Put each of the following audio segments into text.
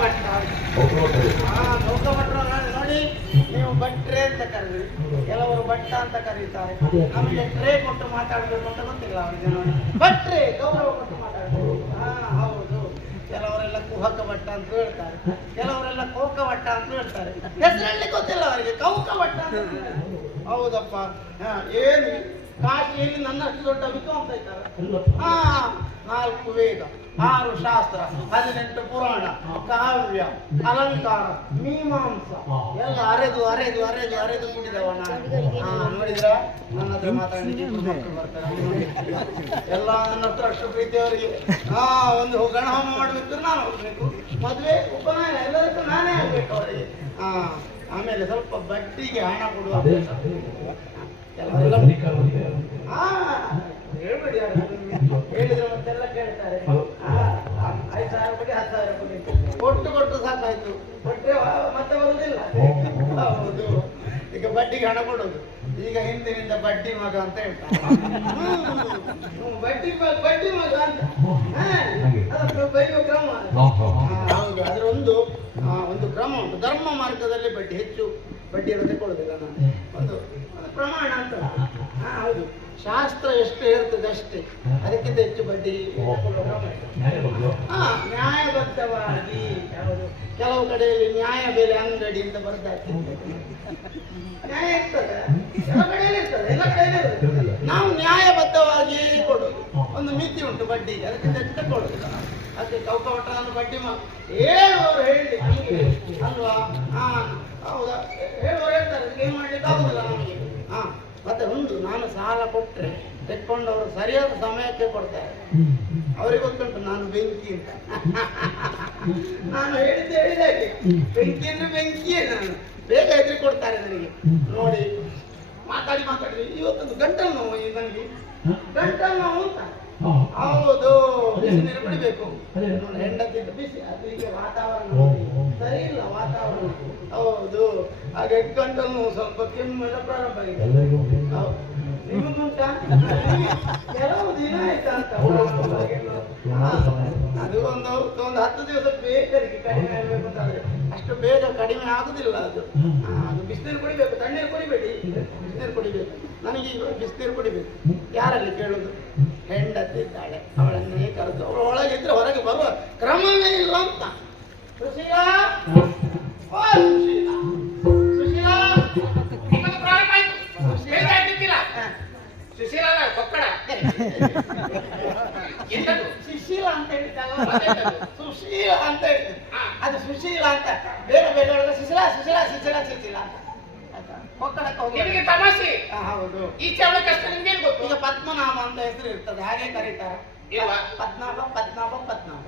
ಭಟ್ರ. ನೌಕ ಭಟ್ರು ನೋಡಿ, ನೀವು ಭಟ್ರೆ ಅಂತ ಕರೆದ್ರಿ, ಕೆಲವರು ಭಟ್ಟ ಅಂತ ಕರೀತಾರೆ. ನಮಗೆ ಟ್ರೇ ಕೊಟ್ಟು ಮಾತಾಡಬೇಕು ಅಂತ ಗೊತ್ತಿಲ್ಲ ಅವರಿಗೆ. ನೋಡಿ, ಭಟ್ರೆ ಗೌರವ ಕೊಟ್ಟು ಮಾತಾಡಬೇಕು. ಹೌದು. ಕೆಲವರೆಲ್ಲ ಕುಹಕ ಭಟ್ಟ ಅಂತ ಹೇಳ್ತಾರೆ, ಕೆಲವರೆಲ್ಲ ಕೋಕ ಭಟ್ಟ ಅಂತ ಹೇಳ್ತಾರೆ. ಹೆಸರಲ್ಲಿ ಗೊತ್ತಿಲ್ಲ ಅವರಿಗೆ, ಕೌಕ ಭಟ್ಟ ಅಂತ. ಹೌದಪ್ಪ. ಏನು ಕಾಶಿಯಲ್ಲಿ ನನ್ನಷ್ಟು ದೊಡ್ಡ ವಿದ್ವಾಂಸ ಇದ್ದಾರೆ. 4 ವೇದ, 6 ಶಾಸ್ತ್ರ, 18 ಪುರಾಣ, ಕಾವ್ಯ, ಅಲಂಕಾರ, ಮೀಮಾಂಸ ಎಲ್ಲ ಅರೆದು ಅರೆದು ಅರೆದು ಅರೆದು ಕುಡಿದವ ನಾನು. ನೋಡಿದ್ರ, ನನ್ನ ಹತ್ರ ಮಾತಾಡಲಿಕ್ಕೆ ಮಕ್ಕಳು ಬರ್ತಾರೆ ಎಲ್ಲ. ನನ್ನ ಹತ್ರ ಅಷ್ಟು ಪ್ರೀತಿ ಅವರಿಗೆ. ಒಂದು ಗಣಹೋಮ ಮಾಡಬೇಕು, ನಾನು ಹೋಗ್ಬೇಕು. ಮದುವೆ ಉಪನಯನ ಎಲ್ಲದಕ್ಕೂ ನಾನೇ ಆಗ್ಬೇಕು ಅವರಿಗೆ. ಆಮೇಲೆ ಸ್ವಲ್ಪ ಬಡ್ಡಿಗೆ ಹಣ ಕೊಡುವ ಹೇಳ್ಬೇಡಿ, ಹೇಳಿದ್ರೆ ಮತ್ತೆಲ್ಲ ಕೇಳ್ತಾರೆ. 5,000 ರೂಪಾಯಿ 10,000 ರೂಪಾಯಿ ಕೊಟ್ಟು ಸಾಕಾಯ್ತು. ಕೊಟ್ಟರೆ ಮತ್ತೆ ಬರುವುದಿಲ್ಲ. ಹೌದು. ಈಗ ಬಡ್ಡಿಗೆ ಹಣ ಕೊಡೋದು. ಈಗ ಹಿಂದಿನಿಂದ ಬಡ್ಡಿ ಮಗ ಅಂತ ಹೇಳ್ತಾರೆ. ಬಡ್ಡಿ ಮಗ ಅಂತ ಬೈಯುವ ಕ್ರಮ. ಹೌದು, ಅದರ ಒಂದು ಕ್ರಮ ಉಂಟು. ಧರ್ಮ ಮಾರ್ಗದಲ್ಲಿ ಬಡ್ಡಿ ಹೆಚ್ಚು ಬಡ್ಡಿಯನ್ನು ತಗೊಳ್ಳೋದಿಲ್ಲ ನಾನು. ಒಂದು ಪ್ರಮಾಣ ಅಂತ. ಹೌದು, ಶಾಸ್ತ್ರ ಎಷ್ಟು ಹೇಳ್ತದೆ ಅಷ್ಟೇ, ಅದಕ್ಕಿಂತ ಹೆಚ್ಚು ಬಡ್ಡಿ ನ್ಯಾಯಬದ್ಧವಾಗಿ. ಯಾವುದು, ಕೆಲವು ಕಡೆಯಲ್ಲಿ ನ್ಯಾಯ ಬೆಲೆ ಅಂಗಡಿ ಅಂತ ಬರ್ದಾಗ್ತದೆ. ನ್ಯಾಯ ಇರ್ತದೆ, ಕೆಲವು ಕಡೆಯಲ್ಲಿ ಇರ್ತದೆ, ಎಲ್ಲ ಕಡೆಯಲ್ಲಿ ಇರ್ತದೆ. ನಾವು ನ್ಯಾಯಬದ್ಧವಾಗಿ ಕೊಡೋದು. ಒಂದು ಮಿತಿ ಉಂಟು ಬಡ್ಡಿಗೆ, ಅದಕ್ಕಿಂತ ಹೆಚ್ಚು ತಗೊಳ್ಳೋದಿಲ್ಲ. ಅದಕ್ಕೆ ಕೌಕ ಭಟ್ರನ್ನು ಬಡ್ಡಿ ಹೇಳುವವರು ಹೇಳಿ ಅಲ್ವಾ? ಹೌದಾ, ಹೇಳುವವರು ಹೇಳ್ತಾರೆ, ಏನು ಮಾಡ್ಲಿಕ್ಕೆ ಆಗುದಿಲ್ಲ ನಮಗೆ. ಮತ್ತೆ ಒಂದು, ನಾನು ಸಾಲ ಕೊಟ್ಟರೆ ತೆಕ್ಕೊಂಡವರು ಸರಿಯಾದ ಸಮಯಕ್ಕೆ ಕೊಡ್ತಾರೆ. ಅವರಿಗೆ ಗೊತ್ತುಂಟು ನಾನು ಬೆಂಕಿ ಅಂತ. ನಾನು ಹೇಳಿದಾಗೆ ಬೆಂಕಿಯನ್ನು ಬೆಂಕಿಯೇ. ನಾನು ಬೇಗ ಎದುರು ಕೊಡ್ತಾರೆ ನನಗೆ. ನೋಡಿ, ಮಾತಾಡಿ ಇವತ್ತೊಂದು ಗಂಟಲು ನೋವು ನನಗೆ, ಗಂಟಲು ನೋವು ಅಂತ. ಹೌದು, ಬಿಸಿ ನೀರು ಬಿಡಬೇಕು. ಹೆಂಡತಿ ಬಿಸಿ, ಅದು ಈಗ ವಾತಾವರಣ ಸರಿ ಇಲ್ಲ, ವಾತಾವರಣ. ಹೌದು, ಹಾಗೆ ಗಂಟಲು ಸ್ವಲ್ಪ ಕೆಮ್ಮೆಲ್ಲ ಪ್ರಾರಂಭ ಆಗಿದೆ. ನಿಮಗುಂಟಾ? ಕೆಲವು ದಿನ ಆಯ್ತಾ ಅಂತ. ಅದು ಒಂದು 10 ದಿವಸ ಬೇಗ ಕಡಿಮೆ ಆಗಬೇಕು ಅಂತಾದ್ರೆ ಅಷ್ಟು ಬೇಗ ಕಡಿಮೆ ಆಗುದಿಲ್ಲ. ಅದು ಬಿಸಿನೀರು ಕುಡಿಬೇಕು, ತಣ್ಣೀರು ಕುಡಿಬೇಡಿ, ಬಿಸಿನೀರು ಕುಡಿಬೇಕು. ನನಗೆ ಈಗ ಬಿಸಿನೀರು ಕುಡಿಬೇಕು. ಯಾರಲ್ಲಿ ಕೇಳುದು? ಹೆಂಡತಿ ಇದ್ದಾಳೆ, ಅವಳನ್ನೇ ಕರೆದು ಅವಳು ಒಳಗಿದ್ರೆ ಹೊರಗೆ ಬರುವ ಕ್ರಮವೇ ಇಲ್ಲ ಅಂತ. ಸುಶೀಲಾ, ಸುಶೀಲಾ, ಸುಶೀಲ ಕೊಕ್ಕಡ ಸುಶೀಲ ಅಂತ ಹೇಳಿದ್ದಲ್ಲ, ಸುಶೀಲ ಅಂತ ಹೇಳಿದ್ದು. ಅದು ಸುಶೀಲ ಅಂತ ಬೇರೆ ಬೇರೆ ಸುಶೀಲಾ ಸುಶೀಲಾ ಸುಶೀಲಾ ಸುಶೀಲ ಅಂತ ಕೊಕ್ಕಡಕ್ಕೆ ಹೋಗಿ ತಮಾಷೆ. ಹೌದು, ಈಚೆ ಅವಳ ಕಷ್ಟ ನಿಮ್ಗೆ ಗೊತ್ತು. ಈಗ ಪದ್ಮನಾಭ ಅಂತ ಹೆಸರು ಇರ್ತದೆ, ಹಾಗೆ ಕರೀತಾರೆ. ಪದ್ಮನಾಭ ಪದ್ಮನಾಭ ಪದ್ಮನಾಭ.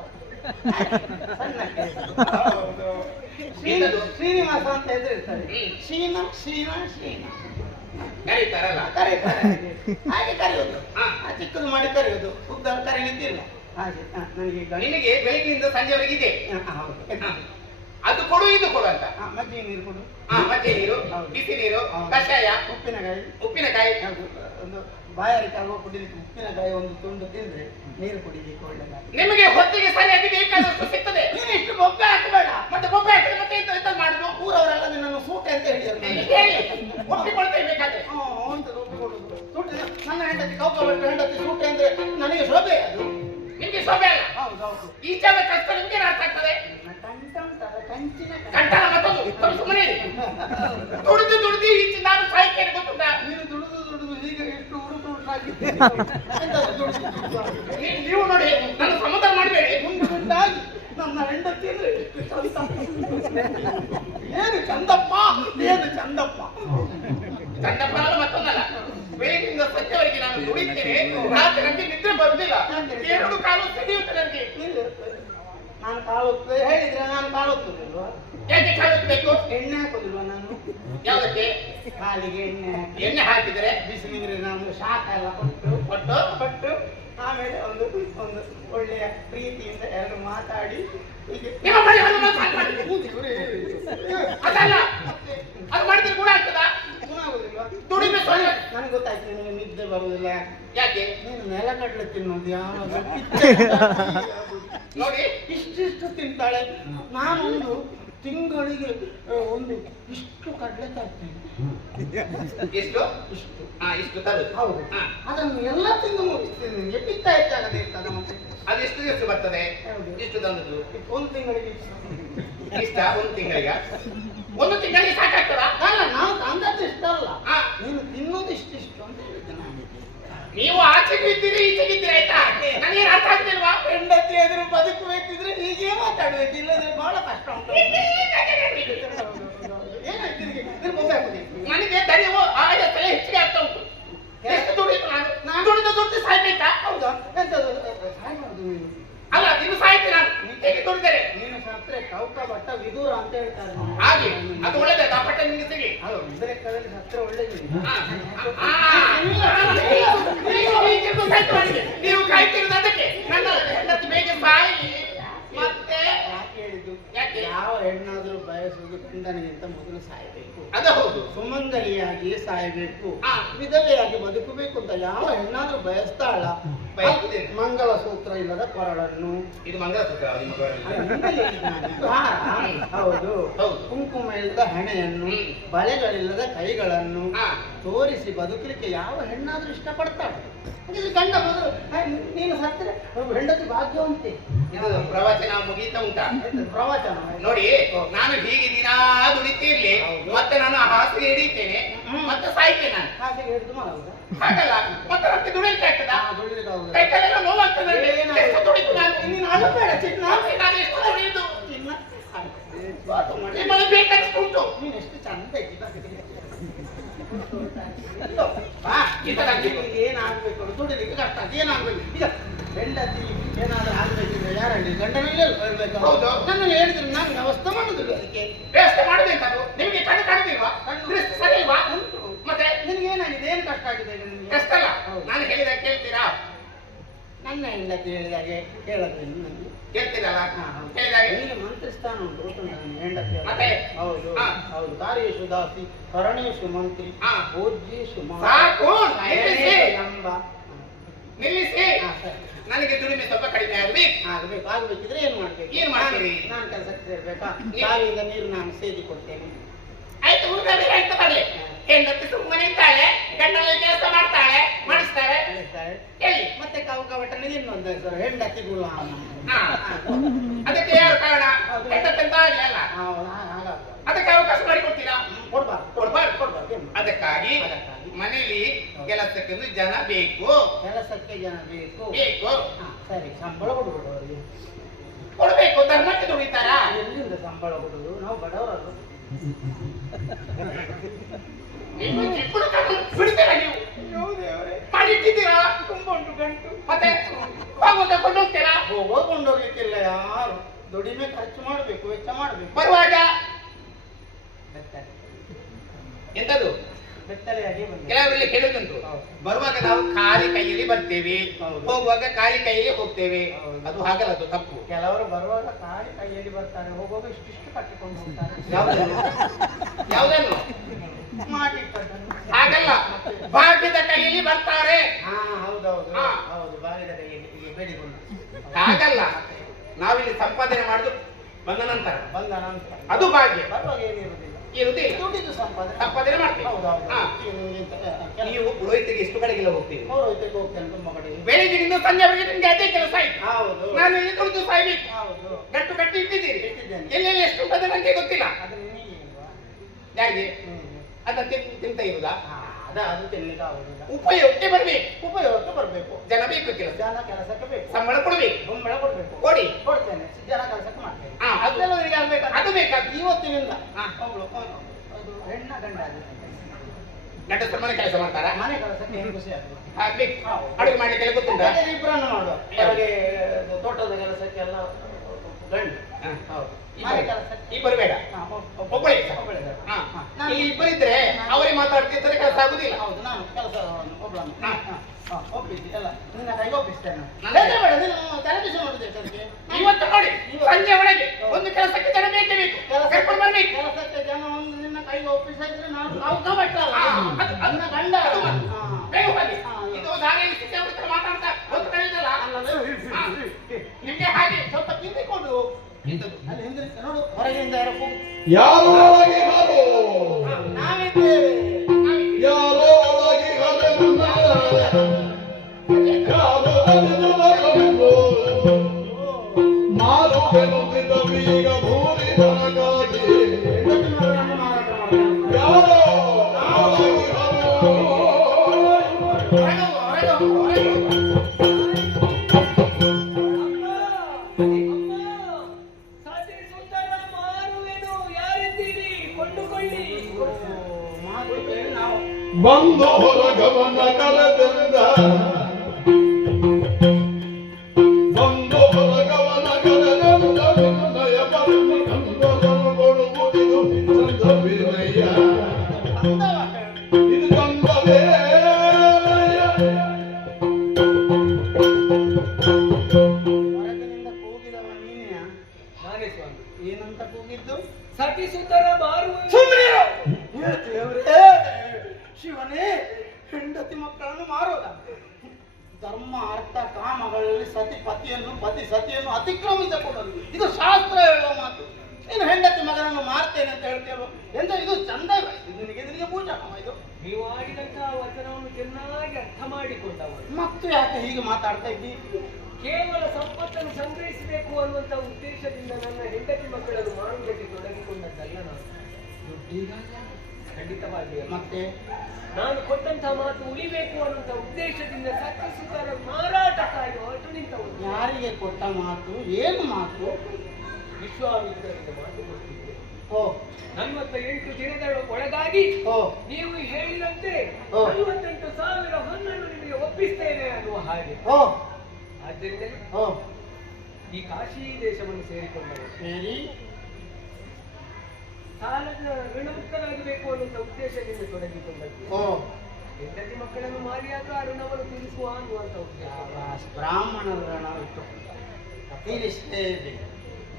ಹೌದು, ಶ್ರೀನಿವಾಸ ಅಂತ ಹೆಸರು ಇರ್ತದೆ. ಶೀನ ಶೀನ ಶೀನ ಕರೀತಾರಲ್ಲ, ಕರೀತಾರೆ. ಹಾಗೆ ಕರೆಯೋದು, ಚಿಕ್ಕದು ಮಾಡಿ ಕರೆಯೋದು, ಉದ್ದ ಕರೀಲಿಕ್ಕಿಲ್ಲ. ಹಾಗೆ ನಿನಗೆ ಬೆಳಗ್ಗಿನಿಂದ ಸಂಜೆವರೆಗೆ ಇದೆ. ಅದು ಕೊಡು, ಇದು ಕೊಡು ಅಂತ. ಮಜ್ಜಿಗೆ ನೀರು ಕೊಡು. ಮಜ್ಜಿಗೆ ನೀರು, ಬಿಸಿ ನೀರು, ಕಷಾಯ, ಉಪ್ಪಿನಕಾಯಿ. ಒಂದು ಬಾಯಾರಿಕೆ ಆಗುವ ಕುಡಿಲಿಕ್ಕೆ ಉಪ್ಪಿನಕಾಯಿ ಒಂದು ತುಂಡು ತಿಂದ್ರೆ ನೀರು ಕುಡಿಲಿಕ್ಕೆ ಒಳ್ಳೆದಾಗ್ತದೆ. ನಿಮಗೆ ಹೊತ್ತಿಗೆ ಸರಿಯಾಗಿ ಬೇಕಾದಷ್ಟು ಸಿಗ್ತದೆ. ನೀನು ಇಷ್ಟು ಬೊಬ್ಬೆ ಹಾಕಬೇಡ. ಮತ್ತೆ ಬೊಬ್ಬೆ ಹಾಕಿದ್ರೆ ಮತ್ತೆ ಎಂತ ಮಾಡುದು? ಊರವರೆಲ್ಲ ನಿನ್ನನ್ನು ಸೂಟೆ ಅಂತ ಹೇಳಿದ್ರು. ಒಪ್ಪಿಕೊಳ್ತೇವೆ ಬೇಕಾದ್ರೆ. ಅಂತ ಒಪ್ಪಿಕೊಳ್ಳುದು. ಸೂಟೆ ನನ್ನ ಹೆಂಡತಿ ಕೌಕ ಭಟ್ರ ಹೆಂಡತಿ ಸೂಟೆ ಅಂದ್ರೆ ನನಗೆ ಶೋಭೆ. ಅದು ನಿಮ್ಗೆ ಶೋಭೆ ಅಲ್ಲ. ಹೌದೌದು. ಈಚೆಲ್ಲ ಕಷ್ಟ ನಿಮ್ಗೆ ಅರ್ಥ ಆಗ್ತದೆ. ಕಂಠ ಮತ್ತೊಂದು ಸುಮ್ಮನೆ ದುಡಿದು ಈಚೆ ನಾನು ಸಾಯ್ತೇನೆ ಗೊತ್ತುಂಟಾ? ನೀನು ದುಡಿದು ಹೀಗೆ ಎಷ್ಟು ನೀವು ನೋಡಿ, ನನ್ನ ಸಮಾಧಾನ ಮಾಡಬೇಡಿ. ಮುಂದಾಗಿ ನನ್ನ ಹೆಂಡತಿ ಅಂದ್ರೆ ಏನು ಚಂದಪ್ಪ, ಏನು ಚಂದಪ್ಪ. ಚಂದಪ್ಪ ಅಲ್ಲ, ಮತ್ತೊಂದಲ್ಲ. ಬೆಳಗ್ಗಿಂದ ಸಂಜೆವರೆಗೆ ನಾನು ದುಡಿತೇನೆ, ರಾತ್ರಿ ನನಗೆ ನಿದ್ರೆ ಬರುವುದಿಲ್ಲ. 2 ಕಾಲು ಸಿಡಿಯುತ್ತೆ ನನಗೆ. ನಾನು ಕಾಳುತ್ತೆ ಹೇಳಿದ್ರೆ ನಾನು ಕಾಳುತ್ತದಿಲ್ವಾ? ಯಾಕೆ ಕಾಲುತ್ತಬೇಕು? ಎಣ್ಣೆ ಹಾಕೋದಿಲ್ವಾ ನಾನು? ಯಾವುದಕ್ಕೆ? ಕಾಲಿಗೆ ಎಣ್ಣೆ ಹಾಕಿದರೆ ಬಿಸಿ ನೀರಿಗೆ ನಾನು ಶಾಖ ಎಲ್ಲ ಕೊಟ್ಟು ಆಮೇಲೆ ಒಂದು ಒಳ್ಳೆಯ ಪ್ರೀತಿಯಿಂದ ಎರಡು ಮಾತಾಡಿ ಅದಲ್ಲ, ಅದು ಮಾಡಿದ್ರೆ ಗುಣ ಆಗ್ತದಾ? ಗುಣ ಆಗುದಿಲ್ವಾ? ದುಡಿಬೇಕು. ನನಗೆ ಗೊತ್ತಾಯ್ತು ನಿನಗೆ ನಿದ್ದೆ ಬರುವುದಿಲ್ಲ. ಯಾಕೆ? ನೀನು ನೆಲಗಡಲೆ ತಿನ್ನೋದು ಯಾವಾಗ ನೋಡಿ ಇಷ್ಟಿಷ್ಟು ತಿಂತಾಳೆ. ನಾನೊಂದು ತಿಂಗಳಿಗೆ ಒಂದು ಇಷ್ಟು ಕಡಲೆ ತರ್ತೇನೆ. ಎಷ್ಟು ಇಷ್ಟು ಇಷ್ಟು ತರುದು. ಹೌದು. ಹಾ. ಅದನ್ನು ಎಲ್ಲ ತಿಂದು ಮುಗಿಸ್ತೇನೆ. ಎಟ್ಟಿತ್ತ ಹೆಚ್ಚಾಗದೆ ಇರ್ತದೆ ಮತ್ತೆ. ಅದೆಷ್ಟು ದಿವಸ ಬರ್ತದೆ? ಹೌದು. ಇಷ್ಟು ತಂದದ್ದು ಒಂದು ತಿಂಗಳಿಗೆ ಇಷ್ಟ? ಒಂದು ತಿಂಗಳಿಗೆ ಸಾಕಾಗ್ತದ? ಅಲ್ಲ, ನಾವು ತಂದದ್ದು ಇಷ್ಟ ಅಲ್ಲ. ಹಾ. ನೀನು ತಿನ್ನೋದು ಇಷ್ಟಿಷ್ಟು ಅಂತ ಹೇಳಿದ್ದೆ ನಾನು. ನೀವು ಆಚೆಗೂ ಇದ್ದೀರಿ ಈಚೆಗೂ ಇದ್ದೀರಿ, ಆಯ್ತಾ? ನನಗೆ ಅರ್ಥ ಆಗ್ತಿಲ್ವಾ? ಹೆಂಡತಿ ಎದುರು ಬದುಕಬೇಕಿದ್ರೆ ಹೀಗೆ ಮಾತಾಡ್ಬೇಕು, ಇಲ್ಲದ್ರೆ ಬಹಳ ಕಷ್ಟ ಉಂಟು. ನನಗೆ ದರಿವು ಆಯತ್ತಲೆ ಹೆಚ್ಚಿಗೆ ಆಗ್ತಾ ಉಂಟು. ಎಷ್ಟು ದುಡಿದು ನಾನು ದುಡ್ಡು ಸಾಯ್ಬೇಕಾ? ಹೌದಾ? ಎಂತದು? ಸಾಯ್ಬಾರ್ದು ನೀನು. ಅಲ್ಲ, ಇನ್ನು ಸಾಯ್ತೆ ನಾನು. ಹೇಗೆ ದುಡಿದರೆ? ನೀನು ಸತ್ರೆ ಕೌಕ ಭಟ್ಟ ವಿದೂರ ಅಂತ ಹೇಳ್ತಾರೆ. ಹಾಗೆ ಅದು ಒಳ್ಳೆದ ದಾಪಟ್ಟ ನಿಮಗೆ ಸಿಗಿ. ಹೌದು, ಒಂದು ಲೆಕ್ಕದಲ್ಲಿ ಸತ್ರೆ ಒಳ್ಳೆದು. ನೀವು ಕಾಯ್ತಿರೋದು ಅದಕ್ಕೆ. ನನ್ನ ಹೆಂಡತಿ ಬೇಗ ಸಾಯಿ. ಮತ್ತೆ ಯಾಕೆ ಹೇಳಿದ್ದು? ಯಾಕೆ? ಯಾವ ಹೆಣ್ಣಾದ್ರೂ ಬಯಸುವುದು ಗಂಡನಿಗಿಂತ ಮೊದಲು ಸಾಯಬೇಕು. ಅದು ಹೌದು. ಸುಮಂಗಲಿಯಾಗಿ ಸಾಯಬೇಕು, ಹಾ. ವಿಧವೆಯಾಗಿ ಬದುಕಬೇಕು ಅಂತ ಯಾವ ಹೆಣ್ಣಾದ್ರೂ ಬಯಸ್ತಾಳ? ಬಯಸುತ್ತೇನೆ. ಮಂಗಲ ಸೂತ್ರ ಇಲ್ಲದ ಕೊರಳನ್ನು. ಇದು ಮಂಗಳಸೂತ್ರ ನಿಮ್ಮ ಹೌದು. ಹೌದು. ಕುಂಕುಮ ಇಲ್ಲದ ಹಣೆಯನ್ನು, ಬಳೆಗಳಿಲ್ಲದ ಕೈಗಳನ್ನು ತೋರಿಸಿ ಬದುಕಲಿಕ್ಕೆ ಯಾವ ಹೆಣ್ಣಾದ್ರೂ ಇಷ್ಟಪಡ್ತಾಳೆ? ಹಾಗಿದ್ರೆ ಗಂಡ ಮೊದಲು ನೀನು ಸತ್ತರೆ ಹೆಂಡತಿ ಭಾಗ್ಯವಂತೆ. ಇದು ಪ್ರವಚನ ಮುಗೀತಾ ಉಂಟಾ? ಪ್ರವಚನ ನೋಡಿ, ನಾನು ಹೀಗೆ ದಿನ ದುಡಿತಿರ್ಲಿ, ಮತ್ತೆ ನಾನು ಹಾಸಿಗೆ ಹಿಡಿತೇನೆ, ಮತ್ತೆ ಸಾಯ್ತೇನೆ ನಾನು. ಹಾಸಿಗೆ ಹಿಡಿದು ಮಾಡುವುದಾ? ಹಾಗಲ್ಲ, ಮತ್ತೆ ನಮ್ಗೆ ದುಡಿಲಿಕ್ಕೆ ಆಗ್ತದಾ? ದುಡಿಲಿಕ್ಕೆ ಆಗುವುದಾ? ಕೈ ಕಾಲೆಲ್ಲ ನೋವಾಗ್ತದೆ. ಏನಾಗುತ್ತೆ? ಎಷ್ಟು ದುಡಿತು ನಾನು? ನೀನು ಅಳಬೇಡ ಚಿನ್ನ. ನಾನು ಎಷ್ಟು ದುಡಿಯುದು? ಚಿನ್ನ. ನಿಮ್ಮಲ್ಲಿ ಬೇಕಷ್ಟು ಉಂಟು. ನೀನು ಎಷ್ಟು ಚಂದ ಇದ್ದಿದ್ದ. ಏನಾಗ್ಬೇಕು? ದುಡಿಲಿಕ್ಕೆ ಕಷ್ಟ. ಏನಾಗ್ಬೇಕು? ಈಗ ಹೆಂಡತಿ ಏನಾದ್ರೂ ಆಗ್ಬೇಕಿದ್ರೆ ಯಾರಲ್ಲಿ ಗಂಡನಲ್ಲೇ ಹೇಳ್ಬೇಕು. ಹೌದು. ನನ್ನನ್ನು ಹೇಳಿದ್ರೆ ನಾನು ವ್ಯವಸ್ಥೆ ಮಾಡುದಿಲ್ಲ. ಅದಕ್ಕೆ ವ್ಯವಸ್ಥೆ ಮಾಡಬೇಕದು. ನಿಮಗೆ ಕಣ್ಣು ಕಾಣ್ತಿಲ್ವಾ? ದೃಷ್ಟಿ ಸರಿ ಇಲ್ವಾ? ಉಂಟು. ಮತ್ತೆ ನಿನಗೆ ಏನಾಗಿದೆ? ಏನು ಕಷ್ಟ ಆಗಿದೆ ಈಗ ನಿನಗೆ? ಕಷ್ಟ ಅಲ್ಲ. ನಾನು ಹೇಳಿದಾಗ ಕೇಳ್ತೀರಾ? ನನ್ನ ಹೆಂಡತಿ ಹೇಳಿದಾಗೆ ಕೇಳೋದಿಲ್ಲ ನನಗೆ. ಕೇಳ್ತೀರಲ್ಲ? ಹಾ, ಹೌದು. ಹೇಳಿದಾಗ ನಿನಗೆ ಮಂತ್ರಿಸ್ಥಾನ ಉಂಟು, ಗೊತ್ತುಂಟ ನನ್ನ ಹೆಂಡತಿ? ಮತ್ತೆ? ಹೌದು. ಹಾ. ಹೌದು. ಕಾರ್ಯೇಶು ದಾಸಿ, ಕರಣೇಶು ಮಂತ್ರಿ, ಹಾ. ಭೋಜ್ಯೇಶು ಸಾಕು, ನಿಲ್ಲಿಸಿ. ಎಂಬ. ನಿಲ್ಲಿಸಿ. ಹಾ, ಸರಿ. ನನಗೆ ದುಡಿಮೆ ಸ್ವಲ್ಪ ಕಡಿಮೆ ಆಗ್ಬೇಕು. ಆಗ್ಬೇಕಿದ್ರೆ ಏನ್ ಮಾಡ್ಬೇಕು? ಏನ್ ಮಾಡ್ತೀರಿ? ನಾನು ಕೆಲಸಕ್ಕೆ ಸೇರ್ಬೇಕಾ? ಬಾವಿಯಿಂದ ನೀರು ನಾನು ಸೇದಿ ಕೊಡ್ತೇನೆ. ಆಯ್ತು, ಊರಲ್ಲಿ ಆಯ್ತು ಬರ್ಲಿ. ಹೆಂಡತಿ ಸುಮ್ಮನೆ ಇದ್ದಾಳೆ, ಗಂಡನಲ್ಲಿ ಕೆಲಸ ಮಾಡ್ತಾಳೆ, ಮಾಡಿಸ್ತಾಳೆ. ಎಲ್ಲಿ? ಮತ್ತೆ ಕವಟನಿಗೆ ಇನ್ನೊಂದು ಹೆಸರು, ಹೆಂಡತಿ ಗುಲಾಮ. ಹಾ. ಅದಕ್ಕೆ ಯಾರು ಕಾರಣ? ಹೆಂಡತಿ ಅಂತ ಆಗ್ಲಿಲ್ಲ. ಅದಕ್ಕೆ ಅವಕಾಶ ಮಾಡಿಕೊಡ್ತೀರಾ? ಕೊಡ್ಬಾರ್ದು. ಅದಕ್ಕಾಗಿ ಮನೆಯಲ್ಲಿ ಕೆಲಸಕ್ಕೆ ಜನ ಬೇಕು. ಕೆಲಸಕ್ಕೆ ಜನ ಬೇಕು. ಹಾ, ಸರಿ. ಸಂಬಳ ಕೊಡ್ಬಿಡು ಅವರಿಗೆ. ಕೊಡ್ಬೇಕು. ಧರ್ಮಕ್ಕೆ ದುಡಿತಾರಾ? ಎಲ್ಲಿಂದ ಸಂಬಳ ಕೊಡುದು? ನಾವು ಬಡವರಲ್ಲ. ನೀವು ಚಿಕ್ಕುಳು ಕಣ್ಣು ಬಿಡ್ತೀರಾ? ನೀವು ಮಾಡಿಟ್ಟಿದ್ದೀರಾ? ತುಂಬಾ ಉಂಟು ಗಂಟು. ಮತ್ತೆ ಹೋಗುವಾಗ ಕೊಂಡೋಗ್ತೀರಾ? ಕೊಂಡೋಗ್ಲಿಕ್ಕಿಲ್ಲ ಯಾರು. ದುಡಿಮೆ ಖರ್ಚು ಮಾಡಬೇಕು, ವೆಚ್ಚ ಮಾಡಬೇಕು. ಬರುವಾಗ ಬೆತ್ತಲೆ ಎಂತದು? ಬೆತ್ತಲೆಯಾಗಿ ಬಂದ. ಕೆಲವರಲ್ಲಿ ಹೇಳುದುಂಟು, ಬರುವಾಗ ನಾವು ಖಾಲಿ ಕೈಯಲ್ಲಿ ಬರ್ತೇವೆ, ಹೋಗುವಾಗ ಖಾಲಿ ಕೈಯಲ್ಲಿ ಹೋಗ್ತೇವೆ. ಅದು ಹಾಗಲ್ಲ, ಅದು ತಪ್ಪು. ಕೆಲವರು ಬರುವಾಗ ಖಾಲಿ ಕೈಯಲ್ಲಿ ಬರ್ತಾರೆ, ಹೋಗುವಾಗ ಇಷ್ಟಿಷ್ಟು ಕಟ್ಟಿಕೊಂಡು ಹೋಗ್ತಾರೆ. ಯಾವುದನ್ನು ಮಾಡಿಟ್ಟದ್ದನ್ನು. ಹಾಗಲ್ಲ, ಭಾಗ್ಯದ ಕೈಯಲ್ಲಿ ಬರ್ತಾರೆ. ಹಾ, ಹೌದೌದು. ಹಾ. ಹೌದು, ಬಾಗಿದ ಕೈಯಲ್ಲಿ ಬೇಡಿಕೊಂಡು. ಹಾಗಲ್ಲ, ನಾವಿಲ್ಲಿ ಸಂಪಾದನೆ ಮಾಡುದು ಬಂದ ನಂತರ. ಅದು ಭಾಗ್ಯ. ಬರುವಾಗ ಏನಿರುವುದಿಲ್ಲ. ಇರುವುದಿಲ್ಲ. ದುಡಿದು ಸಂಪಾದನೆ ಮಾಡ್ತೀವಿ. ಹೌದೌದು. ಹಾ. ನೀವು ಪುರೋಹಿತಿಗೆ ಎಷ್ಟು ಕಡೆಗೆಲ್ಲ ಹೋಗ್ತೀವಿ? ಪೌರೋಹಿತ್ಯಕ್ಕೆ ಹೋಗ್ತೇನೆ ತುಂಬಾ ಕಡೆ. ಬೆಳಿಗ್ಗೆಯಿಂದ ಸಂಜೆವರೆಗೆ ನಿಮ್ಗೆ ಅದೇ ಕೆಲಸ ಆಯ್ತು. ಹೌದು. ನಾನು ಇಲ್ಲಿ ದುಡಿದು ಸಾಯ್ಬೇಕು. ಹೌದು. ಗಟ್ಟು ಕಟ್ಟಿ ಇಟ್ಟಿದ್ದೀರಿ. ಇಟ್ಟಿದ್ದೇನೆ. ಎಲ್ಲೆಲ್ಲಿ ಎಷ್ಟು ಉಂಟು ನನಗೆ ಗೊತ್ತಿಲ್ಲ. ಅದು ನಿನಗೆ ಇಲ್ವಾ? ಯಾರಿಗೆ? ಅದನ್ನ ತಿಂತ ಇರುದಾ? ಅದು ತಿನ್ಲಿಕ್ಕೆ ಆಗುದಿಲ್ಲ. ಉಪಯೋಗಕ್ಕೆ ಬರ್ಬೇಕು. ಉಪಯೋಗಕ್ಕೆ ಬರ್ಬೇಕು. ಜನ ಬೇಕು. ಜನ ಕೆಲಸಕ್ಕೆ ಬೇಕು. ಸಂಬಳ ಕೊಡ್ಬೇಕು. ಸಂಬಳ ಕೊಡ್ಬೇಕು. ಕೊಡಿ. ಕೊಡ್ತೇನೆ. ಜನ ಕೆಲಸಕ್ಕೆ ಮಾಡ್ತೇನೆ. ಅದೆಲ್ಲ ಅದೆಲ್ಲವರಿಗೆ ಆಗ್ಬೇಕು. ಅದು ಬೇಕಾದ ಇವತ್ತಿನಿಂದ ಅವಳು ಅದು ಹೆಣ್ಣ ಗಂಡ ಗಂಡ ಮನೆ ಕೆಲಸ ಮಾಡ್ತಾರ? ಮನೆ ಕೆಲಸಕ್ಕೆ ಹೆಂಗಸೆ ಆಗ್ಬೇಕು. ಅಡುಗೆ ಮಾಡ್ಲಿಕ್ಕೆ ಗೊತ್ತುಂಟ? ಇಬ್ಬರನ್ನು ಮಾಡುವ. ಹೊರಗೆ ತೋಟದ ಕೆಲಸಕ್ಕೆಲ್ಲ ಗಂಡು. ಹೌದು. ಮನೆ ಕೆಲಸಕ್ಕೆ ಇಬ್ಬರು ಬೇಡ, ಒಬ್ಬಳೇ. ಇಲ್ಲಿ ಇಬ್ಬರಿದ್ರೆ ಅವರೇ ಮಾತಾಡ್ತಿರ್ತಾರೆ, ಕೆಲಸ ಆಗುದಿಲ್ಲ. ಹೌದು. ನಾನು ಕೆಲಸ ಒಬ್ಬಳನ್ನು ಒಪ್ಪಿಸಿ ಎಲ್ಲ ನಿನ್ನ ಕೈಗೆ ಒಪ್ಪಿಸ್ತೇನೆ. ತಲೆಬಿಸಿ ಮಾಡುದು ಅದಕ್ಕೆ. ಇವತ್ತು ನೋಡಿ, ಸಂಜೆ ಒಳಗೆ ಒಂದು ಕೆಲಸಕ್ಕೆ ಜನ ಬೇಕೇ ಬೇಕು. ಕರ್ಕೊಂಡು ಬರ್ಬೇಕು. ಕೆಲಸಕ್ಕೆ ಜನ ಒಂದು ನಿನ್ನ ಕೈಗೆ ಒಪ್ಪಿಸಿದ್ರೆ ನಾನು ಕಾವು ಬಿಟ್ಟಲ್ಲ. ನನ್ನ ಗಂಡ ಬೇಗ ಬನ್ನಿ. ಇದು ದಾರಿಯಲ್ಲಿ ಮಾತಾಡ್ತಾ ಒಂದು ಕಡೆ ಇದಲ್ಲ ನಿಮ್ಗೆ ಹಾಗೆ ಸ್ವಲ್ಪ ಅಲ್ಲಿ ಹಿಂದೆ ನೋಡು, ಹೊರಗಿಂದ ಯಾರೋ ಕೂಗು. ಯಾರೋ ಒಳಗೆ ಹಾರೋ ನಾವಿದ್ದೇವೆ. ಯಾರೋ ಒಳಗೆ ಹಾರೋ ಯಾರೋ ಅರಿದು ಮಾರುವೆನುತ್ತಿದ್ದ ಬೀಗ ಭೂಮಿ ನನಗಾಗಿ ಹೆಂಡತಿನವರನ್ನು ಮಾರಾಟ ಮಾಡ್ತಾನೆ. ಯಾರೋ ಒಳಗೆ ಹಾರೋ ಸತಿ ಸುಂದರ ಮಾರುವೆನು, ಯಾರಿದ್ದೀರಿ? ಕೊಂಡುಕೊಳ್ಳಿ. ಮಾತು ಕೇಳಿ ನಾವು ಬಂದು ಹೊರಗವನ ಕರೆದೆಂದ ಬಂದು ಹೊರಗವನ ಕರೆದೆಂದ ವಿನಯ ಬರಲಿ ಕಂದೊಳಗೊಳು ಮುಡಿದು ಚಂದ ವಿನಯ ಇದು ಚಂದವೇ ಹೊರಗಿನಿಂದ ಕೂಗಿದವ ನೀನೆಯಾ? ನಾನೇ ಸ್ವಾಮಿ. ಏನಂತ ಕೂಗಿದ್ದು? ಸತಿ ಸುಂದರ ಮಾರುವೆನು. ಸುಮ್ಮನೆ ದೇವರೇ, ಶಿವನೇ, ಹೆಂಡತಿ ಮಕ್ಕಳನ್ನು ಮಾರೋದ? ಧರ್ಮ ಅರ್ಥ ಕಾಮಗಳಲ್ಲಿ ಸತಿ ಪತಿಯನ್ನು ಪತಿ ಸತಿಯನ್ನು ಅತಿಕ್ರಮಿಸಕೂಡದು. ಇದು ಶಾಸ್ತ್ರ ಹೇಳುವ ಮಾತು. ನೀನು ಹೆಂಡತಿ ಮಗನನ್ನು ಮಾರ್ತೇನೆ ಅಂತ ಹೇಳ್ತೇವೆ ಎಂತ? ಇದು ಚಂದ ಇದು ನಿನಗೆ ಪೂಜಾಕಮ ಇದು. ನೀವು ಆಡಿದಂತಹ ವಚನವನ್ನು ಚೆನ್ನಾಗಿ ಅರ್ಥ ಮಾಡಿಕೊಂಡವರು. ಮತ್ತು ಯಾಕೆ ಹೀಗೆ ಮಾತಾಡ್ತಾ ಇದ್ದಿ? ಕೇವಲ ಸಂಪತ್ತನ್ನು ಸಂಗ್ರಹಿಸಬೇಕು ಅನ್ನುವಂತ ಉದ್ದೇಶದಿಂದ ನನ್ನ ಹೆಂಡತಿ ಮಕ್ಕಳನ್ನು ಮಾಡುವುದಕ್ಕೆ ತೊಡಗಿಕೊಂಡದ್ದಲ್ಲ ನಾನು. ಖಂಡಿತವಾಗಿ ಅಲ್ಲ. ಮತ್ತೆ ನಾನು ಕೊಟ್ಟಂತಹ ಮಾತು ಉಳಿಬೇಕು ಅನ್ನುವಂತ ಉದ್ದೇಶದಿಂದ ಸತ್ಯ ಸುಖರ ಮಾರಾಟಕ್ಕಾಗಿ ಹೊರಟು ನಿಂತವರು. ಯಾರಿಗೆ ಕೊಟ್ಟ ಮಾತು? ಏನು ಮಾತು? ವಿಶ್ವಾಮಿತ್ರರಿಗೆ ಮಾತು ಕೊಟ್ಟಿದ್ದೆ. ಓ 48 ದಿನಗಳ ಒಳಗಾಗಿ ಓ ನೀವು ಹೇಳಿದಂತೆ ಓ. 48,000 ಹೊನ್ನನ್ನು ನಿಮಗೆ ಒಪ್ಪಿಸ್ತೇನೆ ಅನ್ನುವ ಹಾಗೆ. ಓ ಆದ್ದರಿಂದ ಓ ಈ ಕಾಶಿ ದೇಶವನ್ನು ಸೇರಿಕೊಂಡವರು ಸರಿ. ಸಾಲದ ಋಣಮುಕ್ತರಾಗಬೇಕು ಅನ್ನುವಂಥ ಉದ್ದೇಶದಿಂದ ತೊಡಗಿಕೊಂಡದ್ದು. ಓ ಹೆಂಡತಿ ಮಕ್ಕಳನ್ನು ಮಾರಿಯಾಗ ಆ ಋಣವನ್ನು ತೀರಿಸುವ ಅನ್ನುವಂಥ ಉದ್ದೇಶ. ಬ್ರಾಹ್ಮಣರ ಋಣ ಇಟ್ಟು ತೀರಿಸಲೇಬೇಕು.